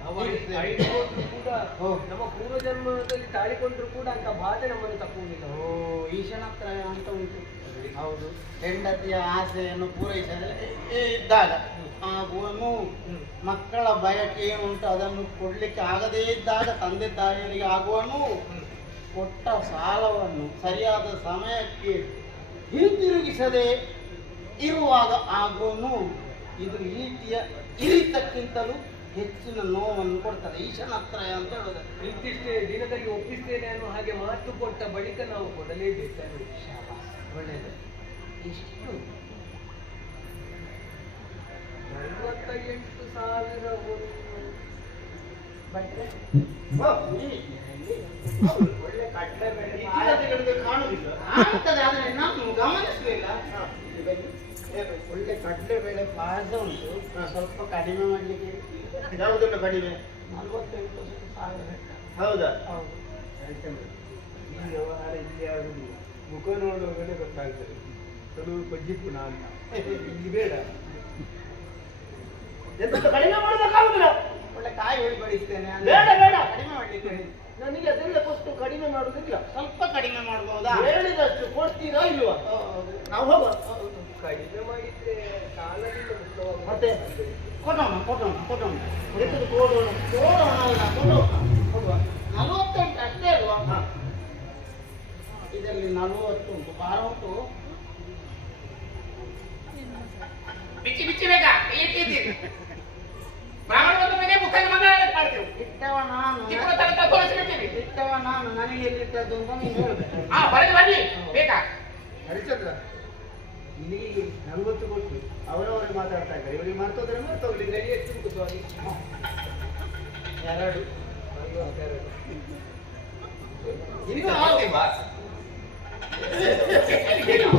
ನಾವು ತಾಳಿಕೊಂಡ್ರು ಕೂಡ ಓ. ನಮ್ಮ ಪೂರ್ವ ಜನ್ಮದಲ್ಲಿ ತಾಳಿಕೊಂಡ್ರು ಕೂಡ ಅಂತ ಬಾಧೆ ನಮ್ಮನ್ನು ತಪ್ಪುವುದಿಲ್ಲ. ಓ ಈಶನತ್ರಯ ಅಂತ ಉಂಟು. ಹೌದು, ಹೆಂಡತಿಯ ಆಸೆಯನ್ನು ಪೂರೈಸಲು ಇದ್ದಾಗ ಆಗುವನು, ಮಕ್ಕಳ ಬಯಕೆ ಏನುಂಟು ಅದನ್ನು ಕೊಡ್ಲಿಕ್ಕೆ ಆಗದೇ ಇದ್ದಾಗ ತಂದೆ ತಾಯಿಯರಿಗೆ ಆಗುವನು, ಕೊಟ್ಟ ಸಾಲವನ್ನು ಸರಿಯಾದ ಸಮಯಕ್ಕೆ ಹಿಂತಿರುಗಿಸದೆ ಇರುವಾಗ ಆಗುವನು. ಇದು ಈಟಿಯ ಇರಿತಕ್ಕಿಂತಲೂ ಹೆಚ್ಚಿನ ನೋವನ್ನು ಕೊಡ್ತದೆ. ಈಶನತ್ರಯ ಅಂತ ಹೇಳೋದು. ಇಂತಿಷ್ಟೇ ದಿನದಲ್ಲಿ ಒಪ್ಪಿಸ್ತೇನೆ ಅನ್ನೋ ಹಾಗೆ ಮಾತು ಕೊಟ್ಟ ಬಳಿಕ ನಾವು ಕೊಡಲೇಬೇಕಾಗಿ. ಒಳ್ಳೆಯದು. ಎಷ್ಟು? 48,000 ಭಟ್ರೆ? ಒಳ್ಳೆ ಕಟ್ಟೆ ಬೆಲೆ. ಕಾಣುವುದಿಲ್ಲ. ಕಾಣುತ್ತದೆ, ಆದರೆ ನಾನು ಗಮನಿಸಲಿಲ್ಲ. ಒಳ್ಳೆ ಕಡಲೆ ಬೇಳೆ ಪಾಯಸ ಉಂಟು, ಸ್ವಲ್ಪ ಕಡಿಮೆ ಮಾಡಲಿಕ್ಕೆ. ಯಾವುದೆಲ್ಲ ಕಡಿಮೆ? 48,000. ಹೌದಾ? ಹೌದು. ಈ ವ್ಯವಹಾರ ಇಲ್ಲಿ ಆಗುದಿಲ್ಲ. ಮುಖ ನೋಡುವಾಗಲೇ ಗೊತ್ತಾಗ್ತದೆ ಕೆಲವು ಬಜ್ಜಿಪುಣ ಅಂತ. ಇಲ್ಲಿ ಬೇಡ, ಎಂತ ಕಡಿಮೆ ಮಾಡೋದಕ್ಕಾಗುದಿಲ್ಲ. ಒಳ್ಳೆ ಕಾಯಿ ಹೋಳಿ ಬಡಿಸ್ತೇನೆ. ಬೇಡ ಬೇಡ, ಕಡಿಮೆ ಮಾಡಲಿಕ್ಕೆ ನನಗೆ ಅದೆಲ್ಲ ಕೊಟ್ಟು ಕಡಿಮೆ ಮಾಡುದಿಲ್ಲ. ಸ್ವಲ್ಪ ಕಡಿಮೆ ಮಾಡ್ಬೋದಾ? ಹೇಳಿದಷ್ಟು ಕೊಡ್ತೀರಾ ಇಲ್ವಾ? ನಾವು ಹೋಗುವ. ಕಡಿಮೆ ಮಾಡಿದ್ರೆ ಸಾಲದಿಂದ ಮುಕ್ತವಾಗಿ ಮತ್ತೆ ಕೊಡೋಣ ಎಂತದ್ದು ಕೊಡೋಣ ಅಲ್ಲ, ಕೊಡೋಣ. ಹೋಗುವ. 48 ಅಷ್ಟೇ ಅಲ್ವಾ? ಇದರಲ್ಲಿ 40 ಉಂಟು, ಭಾರ ಉಂಟು. ಬಿಚ್ಚಿ ಬಿಚ್ಚಿ ಬೇಕಾ? ಇಟ್ಟಿದ್ದೀರಿ ಬ್ರಾಹ್ಮಣ ಬಂದ ಮೇಲೆ ಮುಖದ ಮಂಗಳಾರತಿ ಮಾಡ್ತೇವೆ. ಇಟ್ಟವ ನಾನು, ಚಿಕ್ಕನ ತನಕ ತೋರಿಸ್ಬಿಡ್ತೀವಿ. ಇಟ್ಟವ ನಾನು, ನನಗೆ ಎಲ್ಲಿಟ್ಟದ್ದು ಅಂತ ನೀನು ಹೇಳ್ಬೇಕು. ಬರೆದು ಬನ್ನಿ ಬೇಕಾ? ಹರಿಚಂದ್ರ, ನಿನಗೆ 40 ಕೊಟ್ಟು ಅವರವರೇ ಮಾತಾಡ್ತಾ ಇದ್ದಾರೆ. ಇವರಿಗೆ ಮರ್ತೋದ್ರೆ ಮರ್ತೋಗ್ಲಿ. ಬೆಲೆ ಎಷ್ಟು ಸ್ವಾಮಿ? 2. 42. ಇನ್ನು ಆಗುತ್ತೆ ಬಾ.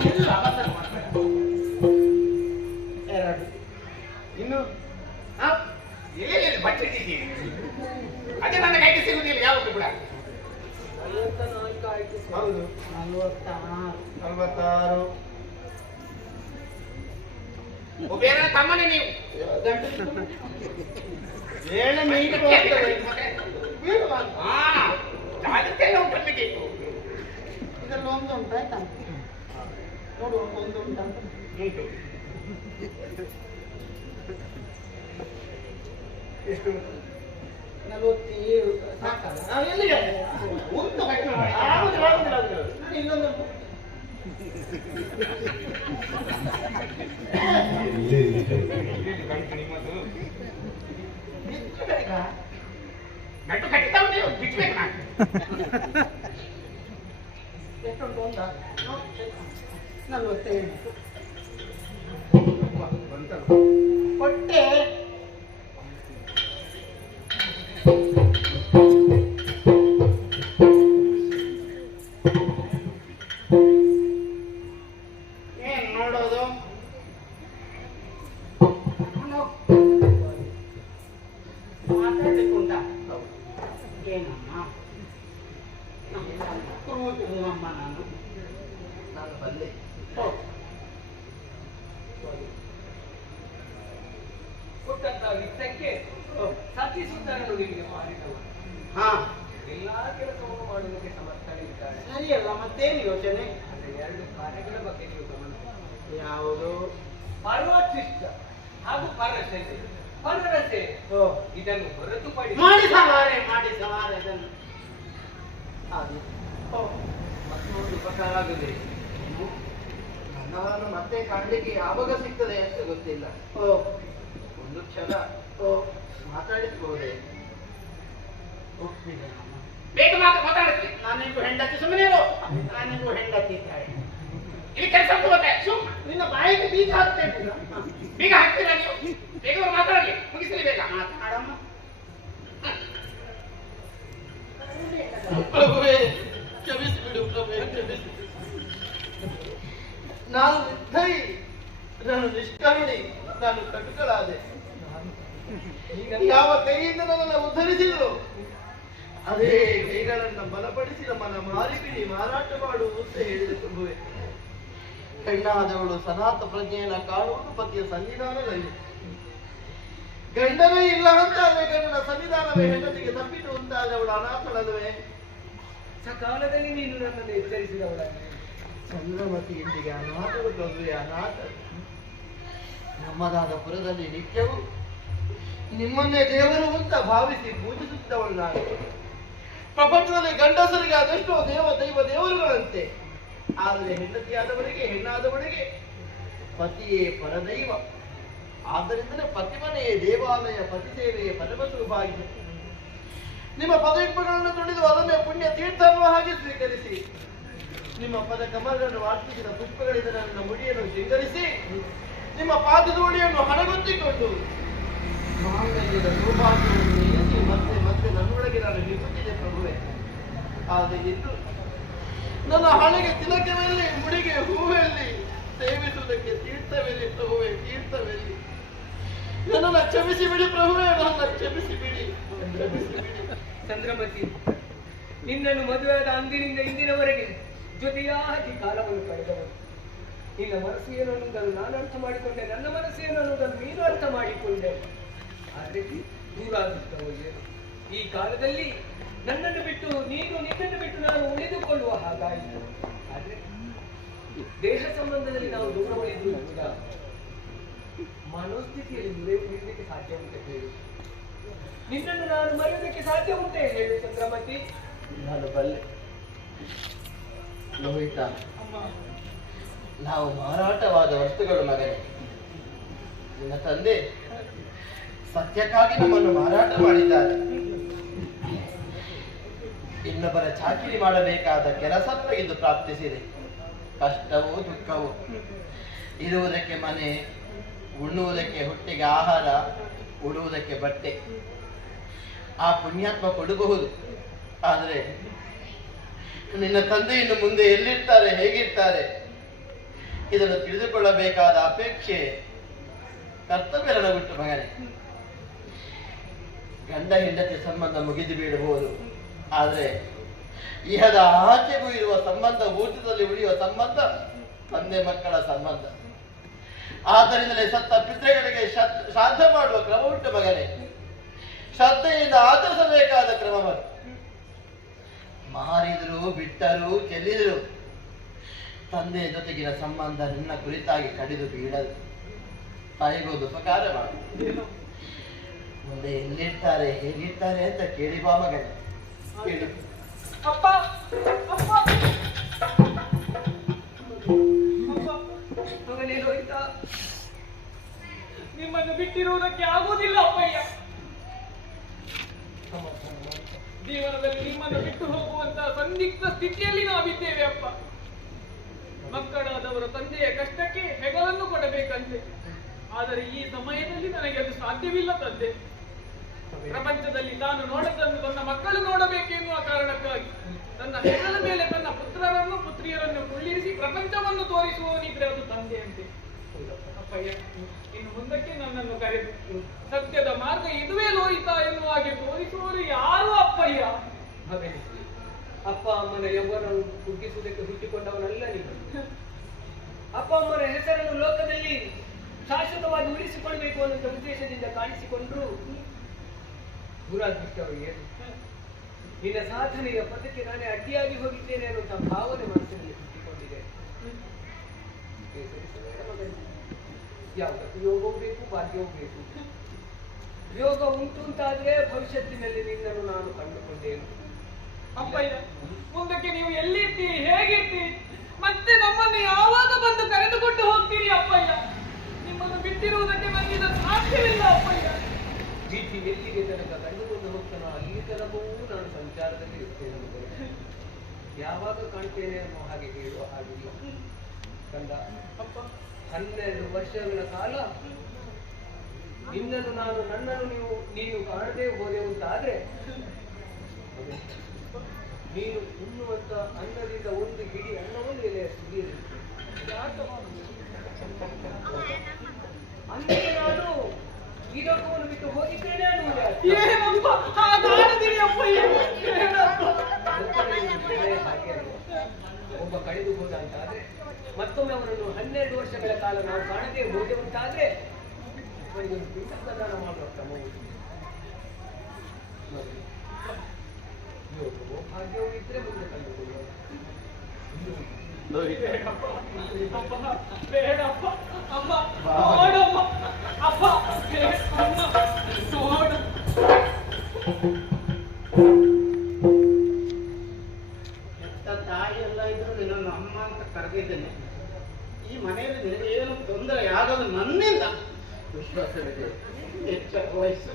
ಇಲ್ಲ, ಅವಸರ ಮಾಡ್ಬೇಡ. 2. ಇನ್ನು ಎಲ್ಲಿ ಬಟ್ಟೆ ಇಟ್ಟಿದ್ದೀರಿ? ಅದೇ ನನ್ನ ಕೈಗೆ ಸಿಗುದಿಲ್ಲ ಯಾವತ್ತೂ ಕೂಡ. 44 ಆಯ್ತು ಸ್ವಾಮಿ. ಹೌದು, 46. ಬೇರೆ ತಮ್ಮನೇ ನೀವು. ಏಳು ಮೀಟರ್ ಹೋಗ್ತದೆ. ಜಾಗತ್ತೆಲ್ಲ ಉಂಟು ನಮಗೆ. ಇದರಲ್ಲಿ ಒಂದು ಉಂಟು, ಆಯ್ತಾ? ನೋಡು, ಒಂದು ಉಂಟು. ಉಂಟು. ಎಷ್ಟು? 47 ಸಾಕಲ್ಲ ಎಲ್ಲಿಗೆ ಉಂಟು ಕಟ್ಟು ಮಾಡಿ. ಆಗುದಿಲ್ಲ ಆಗುದಿಲ್ಲ ಆಗುದಿಲ್ಲ ನಾನು ಇನ್ನೊಂದು ಬಿಚ್ಚಬೇಕಾ? ನಟ್ಟು ಕಟ್ಟಿತಾ ಉಂಟು ಬಿಚ್ಚಬೇಕು ನಾನು. ಎಷ್ಟುಂಟು ಒಂದ 47 ಹೊಟ್ಟೆ ಏನ್ ನೋಡೋದು ಮಾತಾಡ್ಲಿಕ್ಕುಂಟ ಏನಮ್ಮ ಕೂತುಂಗಮ್ಮ ನಾನು ಬಂದೆ ಕೊಟ್ಟಂತ ವಿತ್ತಕ್ಕೆ ಸತ್ಯಸುಂದರನು ನಿಮಗೆ ಮಾಡಿದವರು ಹಾ ಎಲ್ಲಾ ಕೆಲಸವನ್ನು ಮಾಡುವುದಕ್ಕೆ ಸಮರ್ಥರಿದ್ದಾರೆ. ಸರಿಯಲ್ಲ ಮತ್ತೇನು ಯೋಚನೆ ಆದರೆ 2 ಕಾರ್ಯಗಳ ಬಗ್ಗೆ ನೀವು ಗಮನ ಕೊಡಿ. ಯಾವುದು ಪರ್ವಶಿಷ್ಟ ಹಾಗೂ ಪರಶತೆ ಪರರಸೆ ಓ ಇದನ್ನು ಹೊರತುಪಡಿಸಿ ಮಾಡಿ ಸವಾರೆ ಇದನ್ನು ಹಾಗೆ ಮತ್ತೊಂದು ಉಪಕಾರ ಆಗಿದೆ. ನನ್ನವರನ್ನು ಮತ್ತೆ ಕಾಣಲಿಕ್ಕೆ ಯಾವಾಗ ಸಿಗ್ತದೆ ಅಂತ ಗೊತ್ತಿಲ್ಲ. ಓ ಒಂದು ಕ್ಷಣ ಓ ಮಾತಾಡಿಸಬಹುದೇ? ಒಪ್ಪಿದೆ ಅಮ್ಮ. ಬೇಗ ಮಾತಾಡ್ತೀನಿ. ನಾನಿಗೂ ಹೆಂಡತಿ ಸುಮ್ಮನೆ ಇರು ನಾನಿಗೂ ಹೆಂಡತಿ ಇದ್ದಾಳೆ ಇಲ್ಲಿ ಕೆಲಸ ಹೋಗುತ್ತೆ ಸುಮ್ ನಿನ್ನ ಬಾಯಿಗೆ ಬೀಗ ಹಾಕ್ತೇನೆ ಬೇಗ ಹಾಕ್ತೀರಾ ನೀವು? ಬೇಗ ಮಾತಾಡಲಿ ಮುಗಿಸಲಿ ಬೇಗ. ಮಾತಾಡಮ್ಮ ಪ್ರಭುವೇ ಕ್ಷಮಿಸಿಬಿಡು ಪ್ರಭುವೇ ಕ್ಷಮಿಸಿ. ನಾನು ನಿರ್ದಯಿ, ನಾನು ನಿಷ್ಕರುಣಿ, ನಾನು ಕಟುಕಳಾದೆ. ಯಾವ ಕೈಯಿಂದ ನನ್ನನ್ನು ಉದ್ಧರಿಸಿದ್ರು ಅದೇ ಕೈಗಳನ್ನು ಬಲಪಡಿಸಿ ನಮ್ಮನ್ನ ಮಾರಿಬಿಡಿ ಮಾರಾಟ ಮಾಡು ಅಂತ ಹೇಳಿದೆ ಪ್ರಭುವೆ. ಹೆಣ್ಣಾದವಳು ಸನಾತ ಪ್ರಜ್ಞೆಯನ್ನ ಕಾಣುವುದು ಪತಿಯ ಸನ್ನಿಧಾನದಲ್ಲಿ. ಗಂಡನೇ ಇಲ್ಲ ಅಂತಾದ್ರೆ ಗಂಡನ ಸನ್ನಿಧಾನವೇ ಹೆಂಡತಿಗೆ ತಪ್ಪಿತು ಅಂತಾದವಳು ಅನಾಥಳಲ್ವೇ? ಸಕಾಲದಲ್ಲಿ ನೀನು ನನ್ನನ್ನು ಎಚ್ಚರಿಸಿದವಳಾಗಿದೆ. ಚಂದ್ರಮತಿ ಇಂದಿಗೆ ಅನಾಥರು ಪ್ರಭುವೆ ಅನಾಥ. ನಮ್ಮದಾದ ಪುರದಲ್ಲಿ ನಿತ್ಯವೂ ನಿಮ್ಮನ್ನೇ ದೇವರು ಅಂತ ಭಾವಿಸಿ ಪೂಜಿಸುತ್ತವಳು ನಾನು. ಪ್ರಪಂಚದಲ್ಲಿ ಗಂಡಸರಿಗೆ ಅದೆಷ್ಟೋ ದೈವ ದೇವರುಗಳಂತೆ, ಆದರೆ ಹೆಂಡತಿಯಾದವರಿಗೆ ಹೆಣ್ಣಾದವರಿಗೆ ಪತಿಯೇ ಪರದೈವ. ಆದ್ದರಿಂದಲೇ ಪತಿಮನೆಯೇ ದೇವಾಲಯ, ಪತಿ ಸೇವೆಯೇ ಪರಮಸುಭಾಗ್ಯ. ನಿಮ್ಮ ಪದಯುಗ್ಮಗಳನ್ನು ನುಡಿದು ಅದನ್ನೇ ಪುಣ್ಯ ತೀರ್ಥವನ್ನು ಹಾಗೆ ಸ್ವೀಕರಿಸಿ, ನಿಮ್ಮ ಪದ ಕಮಲಗಳನ್ನು ವಾರ್ತಿಸಿದ ಪುಷ್ಪಗಳಿಂದ ನನ್ನ ಮುಡಿಯನ್ನು ಶೃಂಗರಿಸಿ, ನಿಮ್ಮ ಪಾದಧೂಳಿಯನ್ನು ಹಣಗೊತ್ತಿಕೊಂಡು ಮಾಂಗಲ್ಯದ ಸೌಭಾಗ್ಯವನ್ನು ಎನಿಸಿ ಮತ್ತೆ ಮತ್ತೆ ನನ್ನೊಳಗೆ ನಾನು ನಿಲ್ಲುತ್ತಿದ್ದೆ ಪ್ರಭುವೆ. ಆದರೆ ಇಂದು ನನ್ನ ಹಣೆಗೆ ತಿಲಕವೆಲ್ಲಿ, ಮುಡಿಗೆ ಹೂವೆಲ್ಲಿ, ಸೇವಿಸುವುದಕ್ಕೆ ತೀರ್ಥವೆಲ್ಲಿ ಪ್ರಭುವೆ, ತೀರ್ಥವೆಲ್ಲಿ. ನನ್ನನ್ನು ಕ್ಷಮಿಸಿ ಬಿಡಿ ಪ್ರಭುವೆ, ನನ್ನ ಕ್ಷಮಿಸಿ ಬಿಡಿ, ಕ್ಷಮಿಸಿ ಬಿಡಿ. ಚಂದ್ರಮತಿ, ನಿನ್ನನ್ನು ಮದುವೆಯಾದ ಅಂದಿನಿಂದ ಇಂದಿನವರೆಗೆ ಜೊತೆಯಾಗಿ ಕಾಲವನ್ನು ಕಳೆದವರು. ನಿನ್ನ ಮನಸ್ಸು ಏನು ಅನ್ನೋದನ್ನು ನಾನು ಅರ್ಥ ಮಾಡಿಕೊಂಡೆ, ನನ್ನ ಮನಸ್ಸು ಏನು ಅನ್ನೋದನ್ನು ನೀನು ಅರ್ಥ ಮಾಡಿಕೊಂಡೆ. ಆದರೆ ದೂರಾದಷ್ಟವು ಏನು? ಈ ಕಾಲದಲ್ಲಿ ನನ್ನನ್ನು ಬಿಟ್ಟು ನೀನು, ನಿನ್ನನ್ನು ಬಿಟ್ಟು ನಾನು ಉಳಿದುಕೊಳ್ಳುವ ಹಾಗಾಯಿತು. ಆದರೆ ದೇಹ ಸಂಬಂಧದಲ್ಲಿ ನಾವು ದೂರ ಉಳಿದು ಕೂಡ ಮನೋಸ್ಥಿತಿಯಲ್ಲಿ ಉಳಿಯಲಿಕ್ಕೆ ಸಾಧ್ಯ ಉಂಟೆ ಹೇಳು? ನಿನ್ನನ್ನು ನಾನು ಮರೆಯೋದಕ್ಕೆ ಸಾಧ್ಯ ಉಂಟೆ ಹೇಳು ಚಂದ್ರಮತಿ? ನಾನು ಬಲ್ಲೆ ಲೋಹಿತ, ನಾವು ಮಾರಾಟವಾದ ವಸ್ತುಗಳು ಮಗನೇ. ನಿನ್ನ ತಂದೆ ಸತ್ಯಕ್ಕಾಗಿ ನಮ್ಮನ್ನು ಮಾರಾಟ ಮಾಡಿದ್ದಾರೆ. ಇನ್ನೊಬ್ಬರ ಚಾಕಿರಿ ಮಾಡಬೇಕಾದ ಕೆಲಸವನ್ನು ಇದು ಪ್ರಾಪ್ತಿಸಿದೆ. ಕಷ್ಟವೂ ದುಃಖವೂ, ಇರುವುದಕ್ಕೆ ಮನೆ, ಉಣ್ಣುವುದಕ್ಕೆ ಹೊಟ್ಟೆಗೆ ಆಹಾರ, ಉಡುವುದಕ್ಕೆ ಬಟ್ಟೆ. ಆ ಪುಣ್ಯಾತ್ಮ ಕೊಡಬಹುದು. ಆದರೆ ನಿನ್ನ ತಂದೆ ಇನ್ನು ಮುಂದೆ ಎಲ್ಲಿರ್ತಾರೆ, ಹೇಗಿರ್ತಾರೆ, ಇದನ್ನು ತಿಳಿದುಕೊಳ್ಳಬೇಕಾದ ಅಪೇಕ್ಷೆ, ಕರ್ತವ್ಯ ನನಗುಂಟು ಮಗನೇ. ಗಂಡ ಹೆಂಡತಿ ಸಂಬಂಧ ಮುಗಿದು ಬಿಡಬಹುದು, ಆದರೆ ಇಹದ ಆಚೆಗೂ ಇರುವ ಸಂಬಂಧ, ಊಟದಲ್ಲಿ ಉಳಿಯುವ ಸಂಬಂಧ ತಂದೆ ಮಕ್ಕಳ ಸಂಬಂಧ. ಆದ್ದರಿಂದಲೇ ಸತ್ತ ಪಿತೃಗಳಿಗೆ ಶ್ರಾದ್ದ ಮಾಡುವ ಕ್ರಮ ಉಂಟು ಮಗನೇ. ಶ್ರದ್ಧೆಯಿಂದ ಆಚರಿಸಬೇಕಾದ ಕ್ರಮವನ್ನು ಮಾರಿದ್ರು, ಬಿಟ್ಟರು, ಚೆಲ್ಲಿದರು, ತಂದೆ ಜೊತೆಗಿನ ಸಂಬಂಧ ನಿನ್ನ ಕುರಿತಾಗಿ ಕಡಿದು ಬೀಳದು. ತಾಯಿಗೊಂದು ಉಪಕಾರ ಮಾಡು. ಮುಂದೆ ಎಲ್ಲಿರ್ತಾರೆ ಹೇಗಿರ್ತಾರೆ ಅಂತ ಕೇಳಿ ಬಾ ಮಗನೇ ಕೇಳಿ. ಅಪ್ಪ ಅಪ್ಪ ಮಗನೇ ರೋಹಿತ, ನಿಮ್ಮನ್ನು ಬಿಟ್ಟಿರುವುದಕ್ಕೆ ಆಗುವುದಿಲ್ಲ ಅಪ್ಪಯ್ಯ. ಜೀವನದಲ್ಲಿ ನಿಮ್ಮನ್ನು ಬಿಟ್ಟು ಹೋಗುವಂತಹ ಸಂದಿಗ್ಧ ಸ್ಥಿತಿಯಲ್ಲಿ ನಾವಿದ್ದೇವೆ ಅಪ್ಪ. ಮಕ್ಕಳಾದವರ ತಂದೆಯ ಕಷ್ಟಕ್ಕೆ ಹೆಗಲನ್ನು ಕೊಡಬೇಕಂತೆ. ಆದರೆ ಈ ಸಮಯದಲ್ಲಿ ನನಗೆ ಅದು ಸಾಧ್ಯವಿಲ್ಲ ತಂದೆ. ಪ್ರಪಂಚದಲ್ಲಿ ತಾನು ನೋಡದನ್ನು ತನ್ನ ಮಕ್ಕಳು ನೋಡಬೇಕೆನ್ನುವ ಕಾರಣಕ್ಕಾಗಿ ತನ್ನ ಹೆಗಲ ಮೇಲೆ ತನ್ನ ಪುತ್ರರನ್ನು ಪುತ್ರಿಯರನ್ನು ಕುಳ್ಳಿರಿಸಿ ಪ್ರಪಂಚವನ್ನು ತೋರಿಸುವವನಿದ್ರೆ ಅದು ತಂದೆ ಅಂತೆ. ಅಪ್ಪಯ್ಯ, ಇನ್ನು ಮುಂದಕ್ಕೆ ನನ್ನನ್ನು ಕರೆದು ಸತ್ಯದ ಮಾರ್ಗ ಇದುವೇ ಲೋಹಿತ ಎನ್ನುವ ಹಾಗೆ ತೋರಿಸುವವರು ಯಾರು ಅಪ್ಪಯ್ಯ? ಮಗನೇ, ಅಪ್ಪ ಅಮ್ಮನ ಯೌವನವನ್ನು ಕುಗ್ಗಿಸುವುದಕ್ಕೆ ಹುಟ್ಟಿಕೊಂಡವನಲ್ಲ ನೀನು. ಅಪ್ಪ ಅಮ್ಮನ ಹೆಸರನ್ನು ಲೋಕದಲ್ಲಿ ಶಾಶ್ವತವಾಗಿ ಉಳಿಸಿಕೊಳ್ಬೇಕು ಅನ್ನೋ ಉದ್ದೇಶದಿಂದ ಕಾಣಿಸಿಕೊಂಡ್ರು ದುರಾದೃಷ್ಟವರಿಗೆ ನಿನ್ನ ಸಾಧನೆಯ ಪದಕ್ಕೆ ನಾನೇ ಅಡ್ಡಿಯಾಗಿ ಹೋಗಿದ್ದೇನೆ ಅನ್ನುವಂಥ ಭಾವನೆ ಮನಸ್ಸಿನಲ್ಲಿ ಹುಟ್ಟಿಕೊಂಡಿದೆ. ಯಾವುದಕ್ಕೂ ಯೋಗವೂ ಬೇಕು, ಭಾಗ್ಯವೂ ಬೇಕು. ಯೋಗ ಉಂಟು ಅಂತಾದ್ರೆ ಭವಿಷ್ಯತ್ತಿನಲ್ಲಿ ನಿನ್ನನ್ನು ನಾನು ಕಂಡುಕೊಂಡೇನು. ಅಪ್ಪಯ್ಯ, ಮುಂದಕ್ಕೆ ನೀವು ಎಲ್ಲಿರ್ತೀರಿ, ಹೇಗಿರ್ತೀರಿ, ಮತ್ತೆ ನಮ್ಮನ್ನು ಯಾವಾಗ ಬಂದು ಕರೆದುಕೊಂಡು ಹೋಗ್ತೀರಿ ಅಪ್ಪಯ್ಯ? ನಿಮ್ಮನ್ನು ಬಿಟ್ಟಿರುವುದಕ್ಕೆ ನನಗೆ ಸಾಧ್ಯವಿಲ್ಲ ಅಪ್ಪಯ್ಯ. ಜೀಟಿ ಎಲ್ಲಿಗೆ ತನಕ ಕಂಡುಕೊಂಡು ಹೋಗ್ತಾನೋ ಅಲ್ಲಿ ತನಕವೂ ನಾನು ಸಂಚಾರದಲ್ಲಿ ಇರ್ತೇನೆ ಮಗನೇ. ಯಾವಾಗ ಕಾಣ್ತೇನೆ ಅನ್ನೋ ಹಾಗೆ ಹೇಳುವ ಹಾಗಿಲ್ಲ ಕಂದ. ಅಪ್ಪ, 12 ವರ್ಷಗಳ ಕಾಲ ನಿನ್ನನ್ನು ನಾನು ನನ್ನನ್ನು ನೀನು ಕಾಣದೇ ಹೋದೆ ಅಂತಾದ್ರೆ ನೀನು ಉಣ್ಣುವಂತ ಅನ್ನದಿಂದ ಒಂದು ಹಿಡಿ ಅನ್ನವನ್ನು ಎಲೆ ಸುರಿಯಲಿಕ್ಕೆ ಅಂದರೆ ನಾನು ಈ ಲೋಕವನ್ನು ಬಿಟ್ಟು ಹೋಗಿದ್ದೇನೆ ಅನ್ನುವುದೇ. ಒಬ್ಬ ಕಳೆದು ಹೋದ ಅಂತಾದ್ರೆ ಮತ್ತೊಮ್ಮೆ ಅವನನ್ನು 12 ವರ್ಷಗಳ ಕಾಲ ನಾವು ಕಾಣದೇ ಹೋದೆ ಅಂತಾದ್ರೆ ಅವನಿಗೊಂದು ಪಿಂಡ ಪ್ರದಾನ ಮಾಡುವ ಕ್ರಮವು ಯೋಗವೋ ಭಾಗ್ಯವೂ ಇದ್ರೆ ಮುಂದೆ ಕಂಡುಕೊಳ್ಳುವ. ಬೇಡಪ್ಪ ಅಮ್ಮ, ನೋಡಮ್ಮ ಅಪ್ಪ, ನೋಡ. ಹೆತ್ತ ತಾಯಿ ಎಲ್ಲ ಇದ್ರು ನಿನ್ನನ್ನು ಅಮ್ಮ ಅಂತ ಕರೆದಿದ್ದೇನೆ. ಈ ಮನೆಯಲ್ಲಿ ನಿನಗೆ ಏನು ತೊಂದರೆ ಆಗೋದು ನನ್ನಿಂದ ವಿಶ್ವಾಸವಿದೆ. ಎಚ್ಚರ ವಹಿಸು.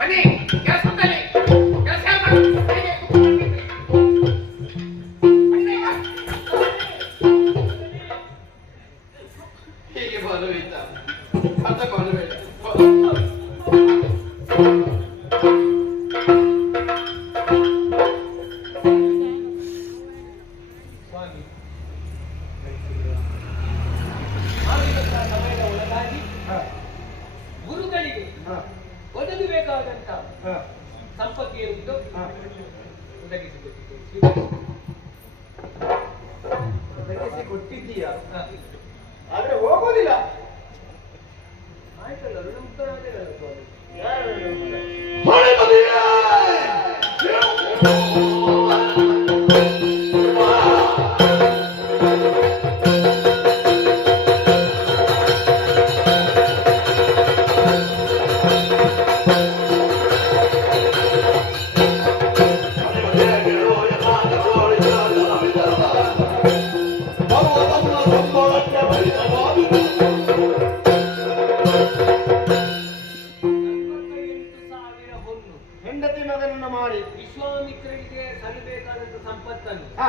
ಬನ್ನಿ, ಕೆಲಸ ಮಾಡಿ, ಕೆಲಸ ಮಾಡಿ. ಹೀಗೆ ಬರುವಿತ ಅರ್ಥ ಮಾಡಬೇಡ. ಸ್ವಾಮಿ, ಸಮಯದ ಒಳಗಾಗಿ ಗುರುಗಳಿಗೆ ಒದಗಬೇಕಾದಂತ ಸಂಪತ್ತು ಏನಿದ್ದು ಒದಗಿಸಿಕೊಟ್ಟಿದ್ದೇವೆ. ಕೊಟ್ಟಿದ್ದೀಯಾ? ಆದ್ರೆ ಹೋಗೋದಿಲ್ಲ. ಆಯ್ತಲ್ಲ, ಋಣಮುಕ್ತರಾದೇನಲ್ಲ ಸ್ವಾಮಿ. ಯಾರು ಹೆಂಡತಿ ಮಗನನ್ನು ಮಾಡಿ ವಿಶ್ವಾಮಿತ್ರರಿಗೆ ಸಲ್ಲಬೇಕಾದಂತ ಸಂಪತ್ತನ್ನು ಹಾ,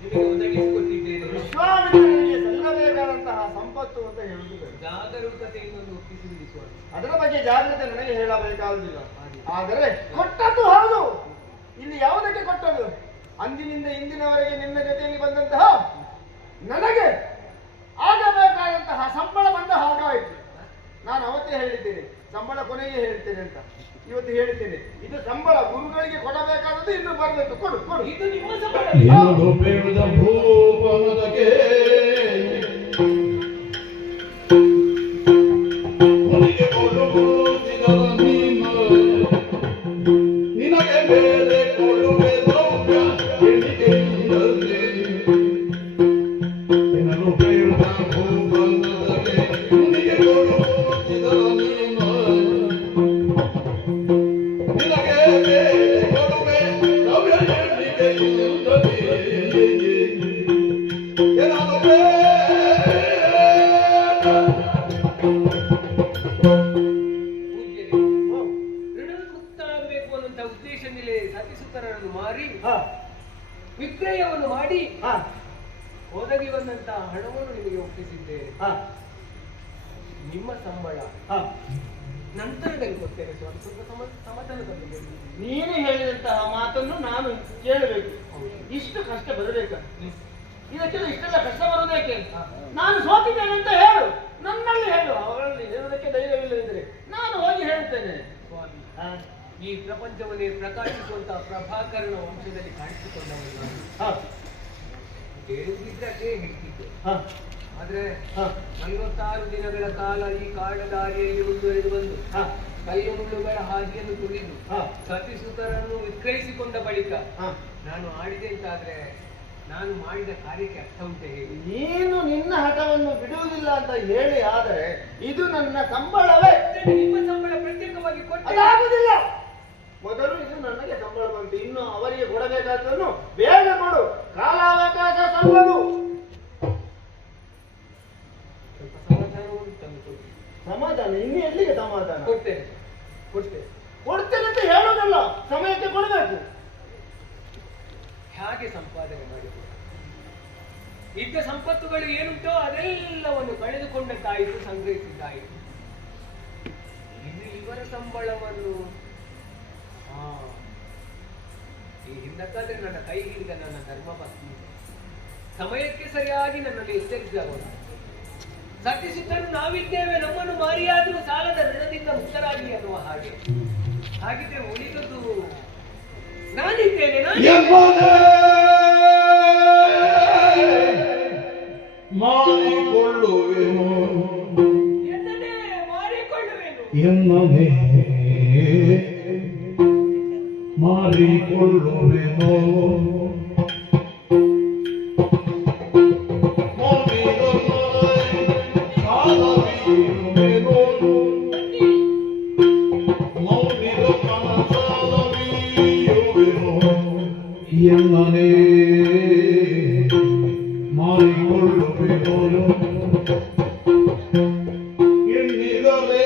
ನಿಮಗೆ ಒದಗಿಸಿಕೊಟ್ಟಿದ್ದೇನೆ. ವಿಶ್ವಾಮಿತ್ರನಿಗೆ ಸಲ್ಲಬೇಕಾದಂತಹ ಸಂಪತ್ತು ಅಂತ ಹೇಳುವುದು ಜಾಗರೂಕತೆಯಿಂದ ಒಪ್ಪಿಸಿ ಸ್ವಾಮಿ. ಅದರ ಬಗ್ಗೆ ಜಾಗ್ರತೆ ನನಗೆ ಹೇಳಬೇಕಾಗುವುದಿಲ್ಲ. ಆದರೆ ಕೊಟ್ಟದ್ದು ಹೌದು. ಇಲ್ಲಿ ಯಾವುದಕ್ಕೆ ಕೊಟ್ಟದ್ದು? ಅಂದಿನಿಂದ ಇಂದಿನವರೆಗೆ ನಿನ್ನ ಜೊತೆಯಲ್ಲಿ ಬಂದಂತಹ ನನಗೆ ಆಗಬೇಕಾದಂತಹ ಸಂಬಳ ಬಂದ ಹಾಗಾಯಿತು. ನಾನು ಅವತ್ತೇ ಹೇಳಿದ್ದೇನೆ ಸಂಬಳ ಕೊನೆಗೆ ಹೇಳ್ತೇನೆ ಅಂತ. ಇವತ್ತು ಹೇಳ್ತೇನೆ, ಇದು ಸಂಬಳ ಗುರುಗಳಿಗೆ ಕೊಡಬೇಕಾದದ್ದು ಇನ್ನು ಬರಬೇಕು. ಕೊಡು ಕೊಡು. ಇದು ನಿಮ್ಮ ಸಂಬಳ. ಏನು ಬೇಡದ ಭೂಪನದಗೆ ನನಗೆ ಕೊಡುವುದಿದರ ನೀನು, ನಿನಗೆ ಮೇಲೆ ಕೊಡುವೆ ದ್ರವ್ಯ ಎಣಿಕೆಯಿಂದಲೇ. ಏನನು ಬೇಡದ ಭೂಪನದಗೆ ನನಗೆ ಕೊಡುವುದಿದರ ನೀನು, ಉದ್ದೇಶವಿಲ್ಲ ಸತಿಸುತ್ತರನ್ನು ಮಾರಿ ಹಾ ವಿಕ್ರಯವನ್ನು ಮಾಡಿ ಹಾ ಒದಗಿ ಬಂದಂತಹ ಹಣವನ್ನು ನಿಮಗೆ ಒಪ್ಪಿಸಿದ್ದೇನೆ. ಹಾ ನಿಮ್ಮ ಸಂಬಳ ಹಾ ನಂತರದಲ್ಲಿ ಕೊಡ್ತೇನೆ ಸ್ವಾಮಿ. ಸ್ವಲ್ಪ ಸಮಾಧಾನದಲ್ಲಿ ನೀನು ಹೇಳಿದಂತಹ ಮಾತನ್ನು ನಾನು ಕೇಳಬೇಕು. ಇಷ್ಟು ಕಷ್ಟ ಬರಬೇಕ? ಇದಕ್ಕೆಲ್ಲ ಇಷ್ಟೆಲ್ಲ ಕಷ್ಟ ಬರೋದೇಕೆ? ನಾನು ಸೋತಿದ್ದೇನೆ ಅಂತ ಹೇಳು, ನನ್ನಲ್ಲಿ ಹೇಳು. ಅವರಲ್ಲಿ ಹೇಳೋದಕ್ಕೆ ಧೈರ್ಯವಿಲ್ಲದಿದ್ರೆ ನಾನು ಹೋಗಿ ಹೇಳ್ತೇನೆ. ಸ್ವಾಮಿ, ಈ ಪ್ರಪಂಚವನ್ನೇ ಪ್ರಕಾಶಿಸುವಂತಹ ಪ್ರಭಾಕರನ ವಂಶದಲ್ಲಿ ಕಾಣಿಸಿಕೊಂಡವನು ನಾನು. ಹಾ ಹೇಳಿದ್ದಕ್ಕೆ ಹೇಳ್ತಿದ್ದೆ. ಹಾ ಆದ್ರೆ ಹಾ 46 ದಿನಗಳ ಕಾಲ ಈ ಕಾಡ ದಾರಿಯಲ್ಲಿ ಮುಂದುವರೆದು ಬಂದು ಹಾ ಕಲ್ಲು ಮುಳ್ಳುಗಳ ಹಾದಿಯನ್ನು ತುಳಿದು ಹಾ ಸತಿಸುತರನ್ನು ವಿಕ್ರಯಿಸಿಕೊಂಡ ಬಳಿಕ ಹಾ ನಾನು ಆಡಿದೆ ಅಂತಾದ್ರೆ ನಾನು ಮಾಡಿದ ಕಾರ್ಯಕ್ಕೆ ಅರ್ಥ ಉಂಟೆ ಹೇಳಿ? ನೀನು ನಿನ್ನ ಹಠವನ್ನು ಬಿಡುವುದಿಲ್ಲ ಅಂತ ಹೇಳಿ, ಆದರೆ ಇದು ನನ್ನ ಸಂಬಳವೇ. ನಿಮ್ಮ ಸಂಬಳ ಪ್ರತ್ಯೇಕವಾಗಿ ಕೊಟ್ಟು ಅದಾಗುದಿಲ್ಲ. ಮೊದಲು ಇದು ನನಗೆ ಸಂಬಳ ಬಂತು, ಇನ್ನು ಅವರಿಗೆ ಕೊಡಬೇಕಾದನ್ನು ಬೇಗ ಕೊಡು. ಕಾಲಾವಕಾಶ ಸ್ವಲ್ಪದು. ಸ್ವಲ್ಪ ಸಮಾಧಾನವನ್ನು ತಂದು ಕೊಡಿ. ಸಮಾಧಾನ? ಇನ್ನು ಎಲ್ಲಿಗೆ ಸಮಾಧಾನ? ಕೊಡ್ತೇನೆ ಕೊಡ್ತೇನೆ ಕೊಡ್ತೇನೆ ಅಂತ ಹೇಳೋದಲ್ಲ, ಸಮಯಕ್ಕೆ ಕೊಡಬೇಕು. ಹಾಗೆ ಸಂಪಾದನೆ ಮಾಡಿಕೊಳ್ಳಿ. ಇದ್ದ ಸಂಪತ್ತುಗಳು ಏನುಂಟೋ ಅದೆಲ್ಲವನ್ನು ಕಳೆದುಕೊಂಡದ್ದಾಯಿತು, ಸಂಗ್ರಹಿಸಿದ್ದಾಯಿತು. ಇನ್ನು ಇವರ ಸಂಬಳವನ್ನು ಈ ಹಿಂದಕ್ಕಾದ್ರೆ ನನ್ನ ಕೈ ಹಿಡಿದ ನನ್ನ ಧರ್ಮಪತ್ನಿ ಸಮಯಕ್ಕೆ ಸರಿಯಾಗಿ ನನ್ನಲ್ಲಿ ಎಚ್ಚರಿಸಿದವರು. ಸತಿಸುತ್ತರು ನಾವಿದ್ದೇವೆ, ನಮ್ಮನ್ನು ಮಾರಿಯಾದರೂ ಸಾಲದ ಋಣದಿಂದ ಮುಕ್ತರಾಗಿ ಅನ್ನುವ ಹಾಗೆ. ಹಾಗಿದ್ರೆ ಉಳಿದದ್ದು ನಾನಿದ್ದೇನೆ. ಮಾಡಿಕೊಳ್ಳುವೆನು ಎನ್ನನ್ನೇ ಮಾರಿಕೊಳ್ಳುವೆನು. ಎನ್ನನೇ ಮಾಡಿಕೊಳ್ಳುವೆನು ಎನ್ನನೇ ಮಾಡಿಕೊಳ್ಳುವೆನು ಎನ್ನಿರಲೇ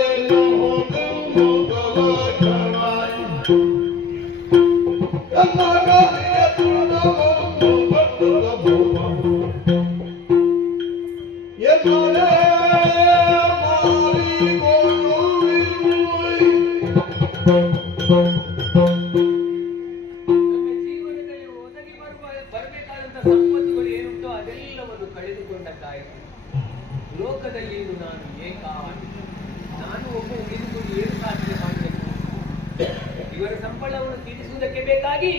ನಮ್ಮ ಜೀವನದಲ್ಲಿ ಒದಗಿ ಬರಬೇಕಾದಂತಹ ಸಂಪತ್ತುಗಳು ಏನುಂಟೋ ಅದೆಲ್ಲವನ್ನು ಕಳೆದುಕೊಂಡದ್ದಾಯಿತು. ಲೋಕದಲ್ಲಿ ಇಂದು ನಾನು ಏಕಾಂಗಿ. ನಾನು ಒಬ್ಬ ಉಳಿದುಕೊಂಡು ಏನು ಸಾಧನೆ ಮಾಡಬೇಕು? ಇವರ ಸಂಬಳವನ್ನು ತೀರಿಸುವುದಕ್ಕೆ ಬೇಕಾಗಿ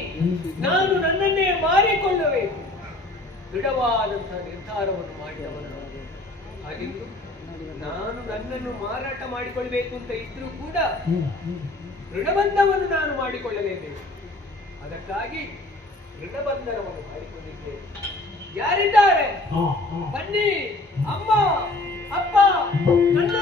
ನಾನು ನನ್ನನ್ನೇ ಮಾರಿಕೊಳ್ಳಬೇಕು. ದೃಢವಾದಂತಹ ನಿರ್ಧಾರವನ್ನು ಮಾಡಿದವನು ಹಾಗಿದ್ದು ನಾನು ನನ್ನನ್ನು ಮಾರಾಟ ಮಾಡಿಕೊಳ್ಬೇಕು ಅಂತ ಇದ್ರೂ ಕೂಡ ಋಣಬಂಧವನ್ನು ನಾನು ಮಾಡಿಕೊಳ್ಳಲೇಬೇಕು. ಅದಕ್ಕಾಗಿ ಋಣಬಂಧನವನ್ನು ಮಾಡಿಕೊಂಡಿದ್ದೇನೆ. ಯಾರಿದ್ದಾರೆ? ಬನ್ನಿ, ಅಮ್ಮ, ಅಪ್ಪ, ನನ್ನ